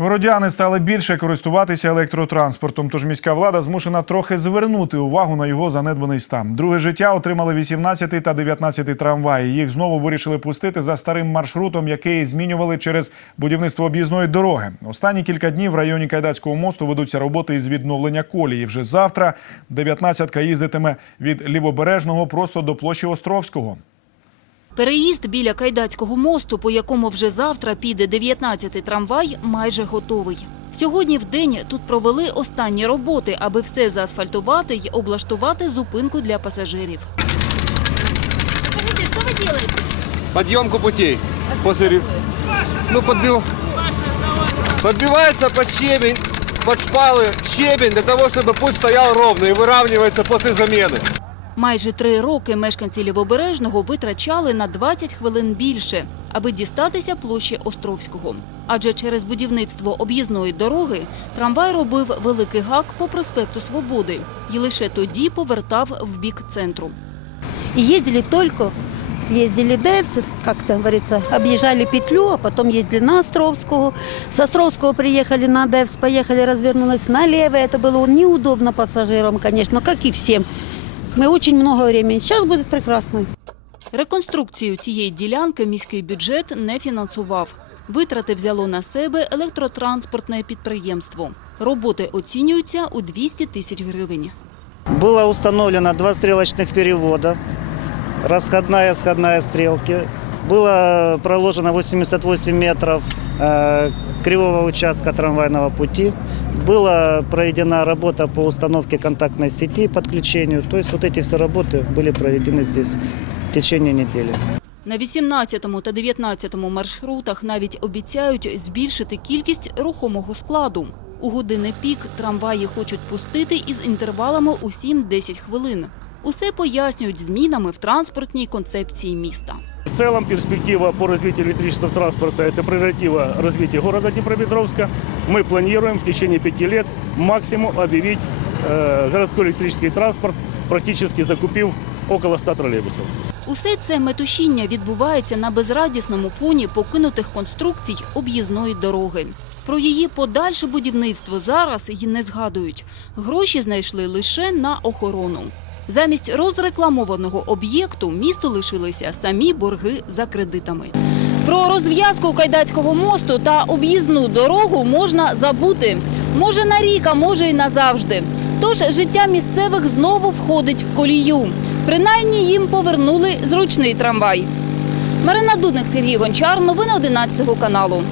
Городяни стали більше користуватися електротранспортом, тож міська влада змушена трохи звернути увагу на його занедбаний стан. Друге життя отримали 18 та 19 трамваї. Їх знову вирішили пустити за старим маршрутом, який змінювали через будівництво об'їзної дороги. Останні кілька днів в районі Кайдацького мосту ведуться роботи із відновлення колії. Вже завтра 19-ка їздитиме від лівобережного просто до площі Островського. Переїзд біля Кайдацького мосту, по якому вже завтра піде 19-й трамвай, майже готовий. Сьогодні в день тут провели останні роботи, аби все заасфальтувати й облаштувати зупинку для пасажирів. Скажіть, що ви робите? подъемку путей после ре- ну подбив... подбивается под щебень, под шпалы щебень для того, чтобы путь стоял ровно и выравнивается после замены. Майже три роки мешканці Лівобережного витрачали на 20 хвилин більше, аби дістатися площі Островського. Адже через будівництво об'їзної дороги трамвай робив великий гак по проспекту Свободи і лише тоді повертав в бік центру. И ездили только, ездили Девс, как там говорится, объезжали петлю, а потом ездили на Островского. С Островского приехали на Девс, поехали, развернулась налево. Это было неудобно пассажирам, конечно, как и всем. Мы очень много времени. Сейчас будет прекрасно. Реконструкцію цієї ділянки міський бюджет не фінансував. Витрати взяло на себе електротранспортне підприємство. Роботи оцінюються у 200 тисяч гривень. Было установлено два стрелочных перевода, расходная и сходная стрелки. Было проложено 88 метров э, кривого участка трамвайного пути. Была проведена работа по установке контактной сети, подключению. То есть вот эти все работы были проведены здесь в течение недели. На 18 та 19 маршрутах навіть обіцяють збільшити кількість рухомого складу. У години пік трамваї хочуть пустити із інтервалами у 7-10 хвилин. Усе пояснюють змінами в транспортній концепції міста. В целом перспектива по развитию электрического транспорта – это прерогатива развития города Днепропетровска. Мы планируем в течение пяти лет максимум объявить э, городской электрический транспорт, практически закупив около 100 троллейбусов. Усе це метушіння відбувається на безрадісному фоні покинутих конструкцій об'їзної дороги. Про її подальше будівництво зараз і не згадують. Гроші знайшли лише на охорону. Замість розрекламованого об'єкту місту лишилися самі борги за кредитами. Про розв'язку Кайдацького мосту та об'їзну дорогу можна забути. Може на рік, а може і назавжди. Тож життя місцевих знову входить в колію. Принаймні їм повернули зручний трамвай. Марина Дудник, Сергій Гончар. Новини 11 каналу.